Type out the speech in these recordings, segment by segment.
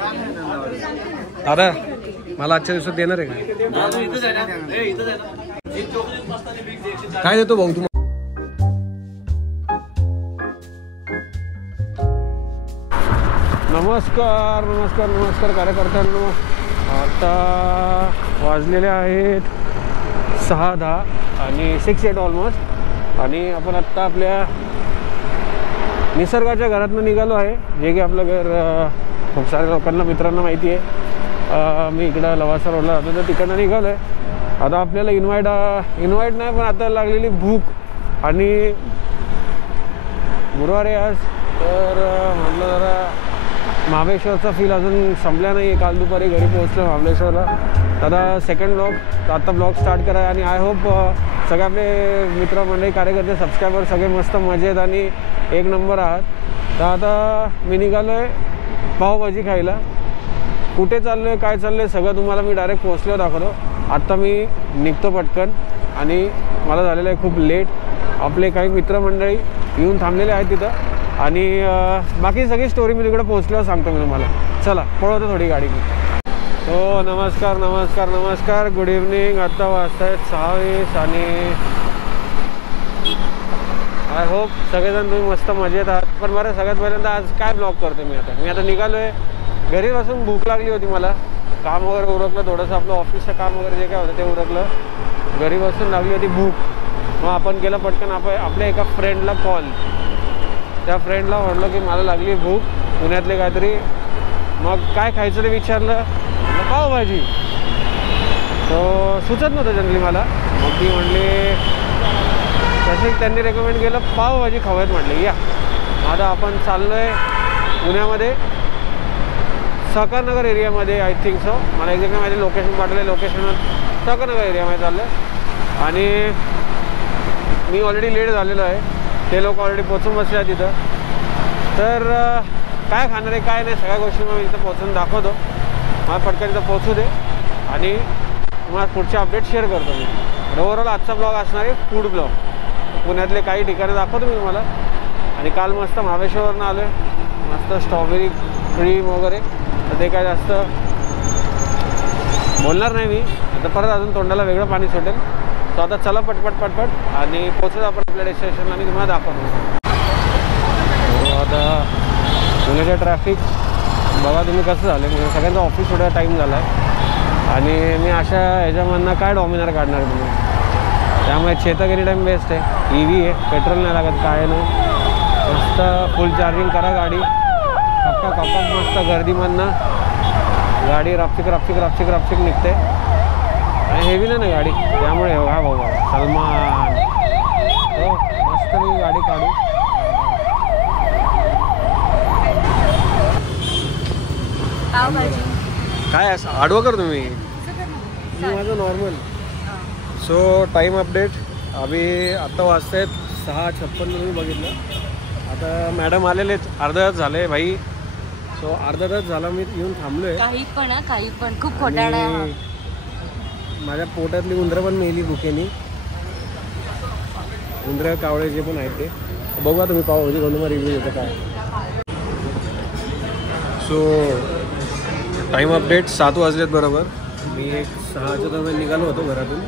दादा मला आजच्या दिवसात देणार आहे का? काय देतो भाऊ तुम्हाला? नमस्कार नमस्कार नमस्कार कार्यकर्त्यांनो. आता वाजलेले आहेत 6:10 आणि 6:08 ऑलमोस्ट. आणि आपण आत्ता आपल्या निसर्गाच्या घरातून निघालो आहे, जे की आपलं घर खूप साऱ्या लोकांना मित्रांना माहिती आहे. मी इकडं लवासा रोडला राहतो तर तिकडनं निघालो आहे. आता आपल्याला इन्व्हाइट नाही, पण आता लागलेली भूक आणि गुरुवार आहे आज, तर म्हटलं जरा महाबळेश्वरचा फील अजून संपला नाही आहे. काल दुपारी घरी पोहोचलो महाबळेश्वरला. आता सेकंड ब्लॉग, तर आत्ता ब्लॉग स्टार्ट करा. आणि आय होप सगळे आपले मित्रमंडळी, कार्यकर्ते, सबस्क्रायबर सगळे मस्त मजेत आणि एक नंबर आहात. तर आता मी निघालो आहे पावभाजी खायला. कुठे चाललो आहे, काय चाललं आहे, सगळं तुम्हाला मी डायरेक्ट पोहोचल्यावर दाखवतो. आत्ता मी निघतो पटकन आणि मला झालेलं आहे खूप लेट. आपले काही मित्रमंडळी येऊन थांबलेले आहेत तिथं आणि बाकी सगळी स्टोरी मी तिकडे पोहोचल्यावर सांगतो मी तुम्हाला. चला पळवतो थोडी गाडी मी. हो नमस्कार नमस्कार नमस्कार, गुड इव्हनिंग. आत्ता वाजता आहेत 6:20 आणि आय होप सगळेजण तुम्ही मस्त मजेत आहात. पण बरं, सगळ्यात पहिल्यांदा आज काय ब्लॉग करतो मी आता निघालो आहे. घरी बसून भूक लागली होती मला. काम वगैरे उरकलं थोडंसं, आपलं ऑफिसचं काम वगैरे जे काय होतं ते उरकलं. घरी बसून लागली होती भूक. मग आपण केलं पटकन आपल्या एका फ्रेंडला कॉल. त्या फ्रेंडला म्हटलं की मला लागली भूक पुण्यातले काहीतरी, मग काय खायचं ते विचारलं. पावभाजी. तो सुचत नव्हतं जनरली मला. मग ती म्हणली, तसे त्यांनी रेकमेंड केलं पावभाजी खाऊयात. म्हटलं या. आता आपण चाललो आहे पुण्यामध्ये सहकारनगर एरियामध्ये, आय थिंक सो. मला एक्झॅक्ट माझे लोकेशन पाठवलं. लोकेशनवर सहकारनगर एरियामध्ये चाललं आहे आणि मी ऑलरेडी लेट झालेलो आहे. ते लोक ऑलरेडी पोचून बसले आहेत तिथं. तर काय खाणार आहे काय नाही सगळ्या गोष्टी मी इथं पोचून दाखवतो. मला पटकन इथं पोचू दे आणि तुम्हाला पुढचे अपडेट शेअर करतो मी. ओव्हरऑल आजचा ब्लॉग असणार आहे फूड ब्लॉग. पुण्यातले काही ठिकाणी दाखवतो मी तुम्हाला. आणि काल मस्त महाबळेश्वरवरून आलो आहे. मस्त स्ट्रॉबेरी क्रीम वगैरे, तर ते काय जास्त बोलणार नाही मी. आता परत अजून तोंडाला वेगळं पाणी सुटेल. तर आता चला पटपट आणि पोचतो आपण आपल्या डेस्टिनेशनला आणि तुम्हाला दाखवतो. आता पुण्याचं ट्रॅफिक बघा तुम्ही कसं झालं. म्हणजे सगळ्यांचा ऑफिस थोडा टाईम झाला आहे आणि मी अशा ह्याच्यामधनं काय डॉमिनर काढणार तुम्ही. त्यामुळे चेतक एनी टाईम बेस्ट आहे. EV आहे, पेट्रोल नाही लागत, काय नाही. मस्त फुल चार्जिंग करा गाडी. कप्पा मस्त गर्दीमधनं गाडी रापचिक निघते. आणि हेवी नाही ना गाडी, त्यामुळे हा भाऊ सलमान हो मस्त मी गाडी काढू. काय असं आडवं कर तुम्ही. माझं नॉर्मल. सो टाईम अपडेट आत्ता वाजता आहेत 6:56 मी बघितलं. आता मॅडम आलेले आहेत. अर्धा तास झाले भाई. सो अर्धा तास झाला मी येऊन थांबलो आहे. काही पण खूप खोटारडा आहे. माझ्या पोटातली उंदरं पण मेली भुकेनी. उंदरं कावळे जे पण आहेत ते बघा तुम्ही. पावभाजी घेऊन मग रिव्ह्यू देतो काय. सो टाईम अपडेट 7 वाजलेत बरोबर. मी एक 6च्या दरम्यान निघालो होतो घरातून.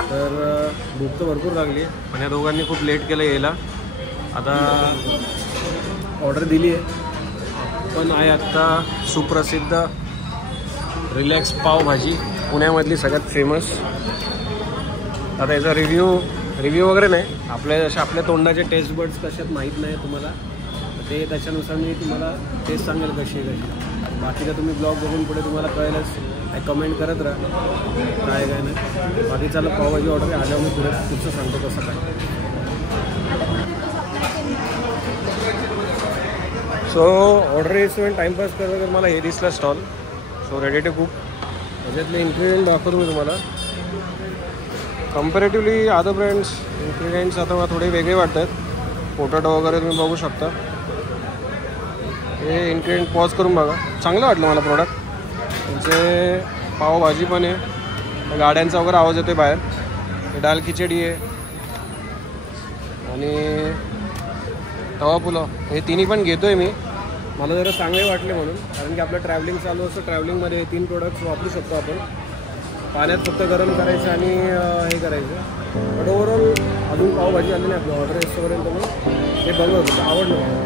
तर भूक तर भरपूर लागली आहे पण या दोघांनी खूप लेट केलं यायला. आता ऑर्डर दिली आहे पण आहे आत्ता सुप्रसिद्ध रिलॅक्स पावभाजी, पुण्यामधली सगळ्यात फेमस. आता याचा रिव्ह्यू वगैरे नाही. आपल्या तोंडाचे टेस्ट बड्स कशात माहीत नाही तुम्हाला. ते त्याच्यानुसार मी तुम्हाला टेस्ट सांगेल कशी आहे कशी. बाकी तर तुम्ही ब्लॉग बघून पुढे तुम्हाला कळेलच. कमेंट करत राहा काय नाही. बाकी चाललं पावभाजी ऑर्डर आहे. आल्यावर मी पुढचं सांगतो कसं काय. सो ऑर्डर येईपर्यंत टाईमपास करता तर मला हे दिसलं stall. So ready to cook. त्याच्यातले इन्ग्रेडियंट दाखवतो मी तुम्हाला. कम्पॅरेटिव्हली अदर ब्रँड्स इन्ग्रेडियंट्स आता मला थोडे वेगळे वाटतात. पोटॅटो वगैरे तुम्ही बघू शकता. हे इन्ग्रेडियंट पॉज करून बघा. चांगलं वाटलं मला प्रोडक्ट. त्यांचे पावभाजी पण आहे. गाड्यांचा वगैरे आवाज येतो बाहेर. दाल खिचडी आहे आणि तवा पुलाव. हे तिन्ही पण घेतो आहे मी. मला जरा चांगले वाटले म्हणून, कारण की आपलं ट्रॅव्हलिंग चालू असतं. ट्रॅव्हलिंगमध्ये हे 3 प्रोडक्ट्स वापरू शकतो आपण. पाण्यात फक्त गरम करायचं आणि हे करायचं. बट ओव्हरऑल अजून पावभाजी आली नाही आपलं ऑर्डर येईपर्यंत. मग हे बघत होतं, आवडलं.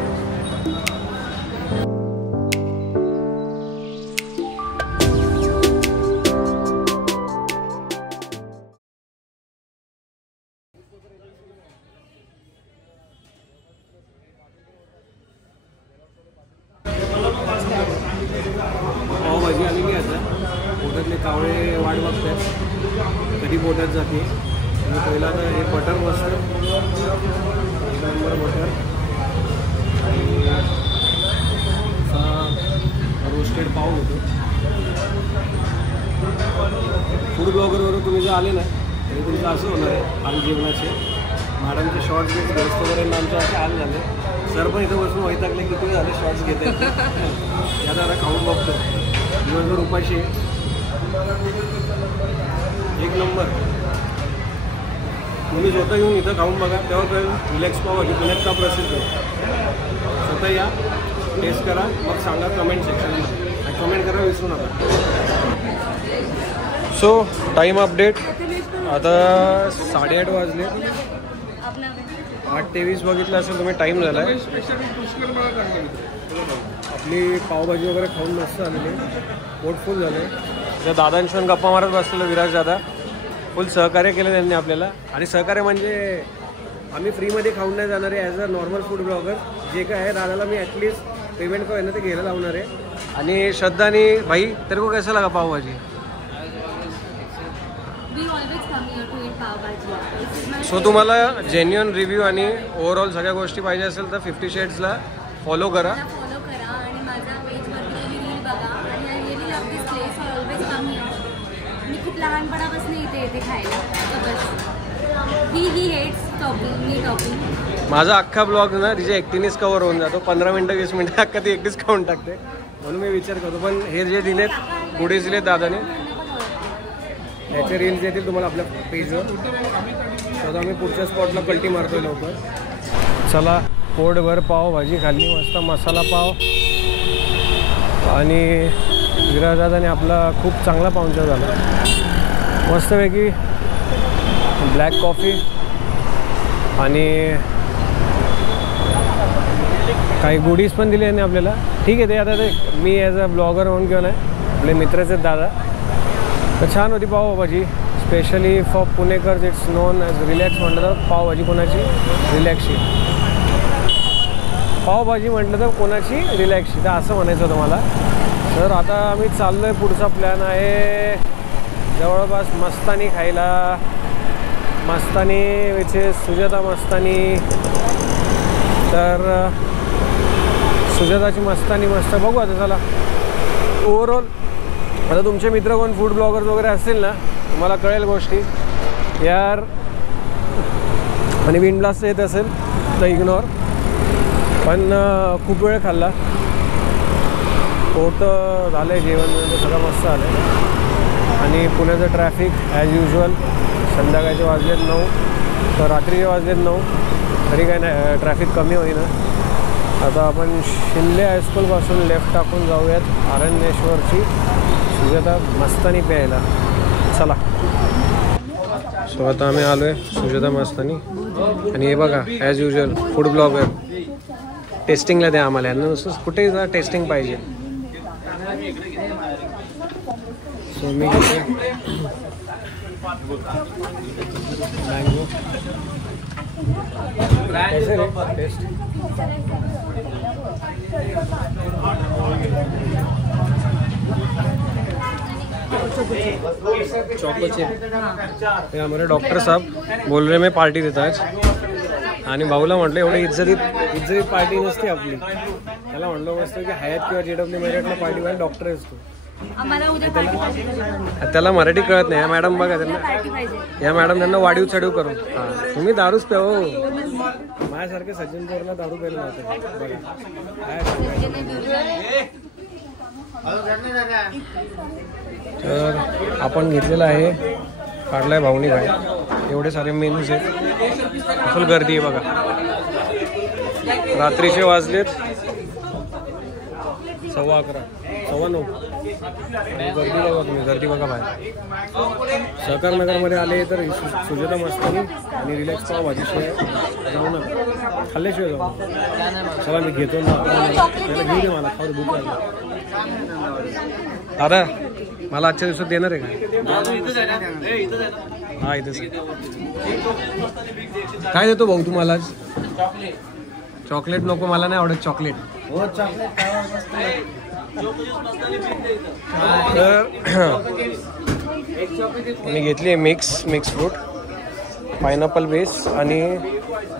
पावभाजी आलेली आता. पोटातले कावळे वाट बघतात कधी पोटात जाते. आणि पहिला तर हे बटर मस्त, नंबर बटर आणि रोस्टेड पाव होतो. फूड ब्लॉगरवर तुम्ही जर आले ना तरी तुमचं असं होणार आहे आज जेवणाचे. मॅडमचे शॉर्ट्स घेत व्यवस्थेपर्यंत आमच्या असे हाल झाले. सर पण इथं बसून वैतागले की तुम्ही झाले शॉर्ट्स घेत आहेत. याचा आता खाऊन बघतो. दिवसभर उपाशी एक नंबर. तुम्ही स्वतः येऊन इथं खाऊन बघा, तेव्हा कळेल रिलॅक्स पावभाजी पुण्यात का प्रसिद्ध आहे. स्वतः या, टेस्ट करा, मग सांगा कमेंट सेक्शनमध्ये. कमेंट करा विसरू नका. सो टाईम अपडेट आता 8:30 वाजले. 8:23 बघितलं असेल तुम्ही, टाईम झाला आहे. आपली पावभाजी वगैरे खाऊन मस्त आलेली, पोट फुल झाले. त्या दादांशी गप्पा मारत बसलेलं विराज दादा. फुल सहकार्य केलं त्यांनी आपल्याला. आणि सहकार्य म्हणजे आम्ही फ्रीमध्ये खाऊन नाही जाणार आहे. As a normal food blogger जे काय आहे, दादाला मी ॲटलिस्ट पेमेंट का ना ते घ्यायला लावणार आहे. आणि श्रद्धानी भाई तेरे को कैसा लगा पावभाजी? सो तुम्हाला जेन्युअन रिव्ह्यू आणि ओव्हरऑल सगळ्या गोष्टी पाहिजे असेल तर 50 शेड्सला फॉलो करा. आणि माझा पेजवरती रील बघा. आणि I really love this place. I always come here. मी खूप लहानपणापासून इथे येते खायला. ही हेट्स टॉकिंग, मी टॉकिंग. माझा अख्खा ब्लॉग ना तिच्या एकटीनेच कवर होऊन जातो. 15-20 मिनटं अख्खा ती एकटीच खाऊन टाकते. म्हणून मी विचार करतो. पण हे जे दिलेत गुडीज दिलेत दादाने, याचे रील्स येतील तुम्हाला आपल्या पेजवर. तर आम्ही पुढच्या स्पॉटला पलटी मारतोय लवकर. चला, पोटभर पावभाजी खाल्ली, मस्त मसाला पाव. आणि विराजदादाने आपला खूप चांगला पाहुणचार झाला. मस्तपैकी ब्लॅक कॉफी आणि काही गुडीज पण दिले यांनी आपल्याला. ठीक आहे, ते आता ते मी ॲज अ ब्लॉगर म्हणून किंवा नाही, आपले मित्रच आहेत दादा. तर छान होती pav bhaji. Specially for Punekar it's non as relax म्हटलं तर पावभाजी कोणाची रिलॅक्सची. पावभाजी म्हटलं तर कोणाची रिलॅक्सची, तर असं म्हणायचं होतं मला. तर आता आम्ही चाललो आहे. पुढचा प्लॅन आहे जवळपास मस्तानी खायला. मस्तानी विच इज सुजाता मस्तानी. तर सुजाताची मस्तानी मस्त बघू आता. चला, ओव्हरऑल आता तुमचे मित्र कोण फूड ब्लॉगर्स वगैरे असतील ना, तुम्हाला कळेल गोष्टी यार. आणि विंड ब्लास्ट येत असेल तर इग्नोर. पण खूप वेळ खाल्ला, पोट झालं आहे, जेवण सगळं मस्त आलं आहे. आणि पुण्याचं ट्रॅफिक ॲज युजल. संध्याकाळचे वाजलेत 9 तर रात्रीचे वाजलेत 9, तरी काय नाही, ट्रॅफिक कमी होईना. आता आपण शिंदे हायस्कूलपासून लेफ्ट टाकून जाऊयात आरण्येश्वरची सुजाता मस्तानी प्यायला. चला. सो आता आम्ही आलो आहे सुजाता मस्तानी. आणि हे बघा ॲज युजल फूड ब्लॉगर टेस्टिंगला द्या आम्हाला. यांना नुसतं कुठेही जा टेस्टिंग पाहिजे. सो मी मँगो कैसे रे टेस्ट? Chocolate chip. हमारे डॉक्टर साहब बोल रहे मैं पार्टी देता आज. आणि भाऊला म्हटलं एवढं इज्जतीत पार्टी नसते आपली. त्याला म्हटलं मस्त की हयात किंवा JW मेरिटला पार्टी पाहिजे, डॉक्टर असतो. त्याला मराठी कळत नाही. या मॅडम बघा त्यांना, या मॅडम त्यांना वाढीव चढीव करून. हां, तुम्ही दारूच प्या हो. माझ्यासारखे सज्जन पोरला दारू प्यायला नव्हतं बघा. तर आपण घेतलेलं आहे, काढलाय भाऊनी बाहेर. एवढे सारे मेनूज आहेत, फुल गर्दी आहे बघा. रात्रीचे वाजलेत 11:15 9:15 गर्दी बघा तुम्ही, गर्दी बघा बाहेर. सहकार नगरमध्ये आले तर सुजाता मस्तानी आणि रिलॅक्स पावभाजी शिवाय जाऊ नका, खाल्ल्याशिवाय जाऊ. चला मी घेतो ना, त्याला घेऊ दे मला, खाऊ भूक लागली. दादा मला आजच्या दिवसात देणार आहे का? हा इथेच. काय देतो भाऊ तुम्हाला आज? चॉकलेट नको, मला नाही आवडत चॉकलेट. तर मी घेतली आहे मिक्स फ्रूट, पायनॅपल बेस आणि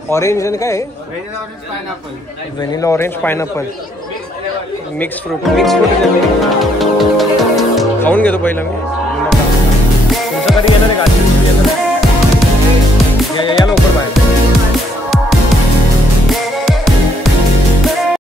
ऑरेंज आणि काय vanilla orange pineapple mix fruit खाऊन घेतो पहिला मी. तुमचं कधी येणार आहे का?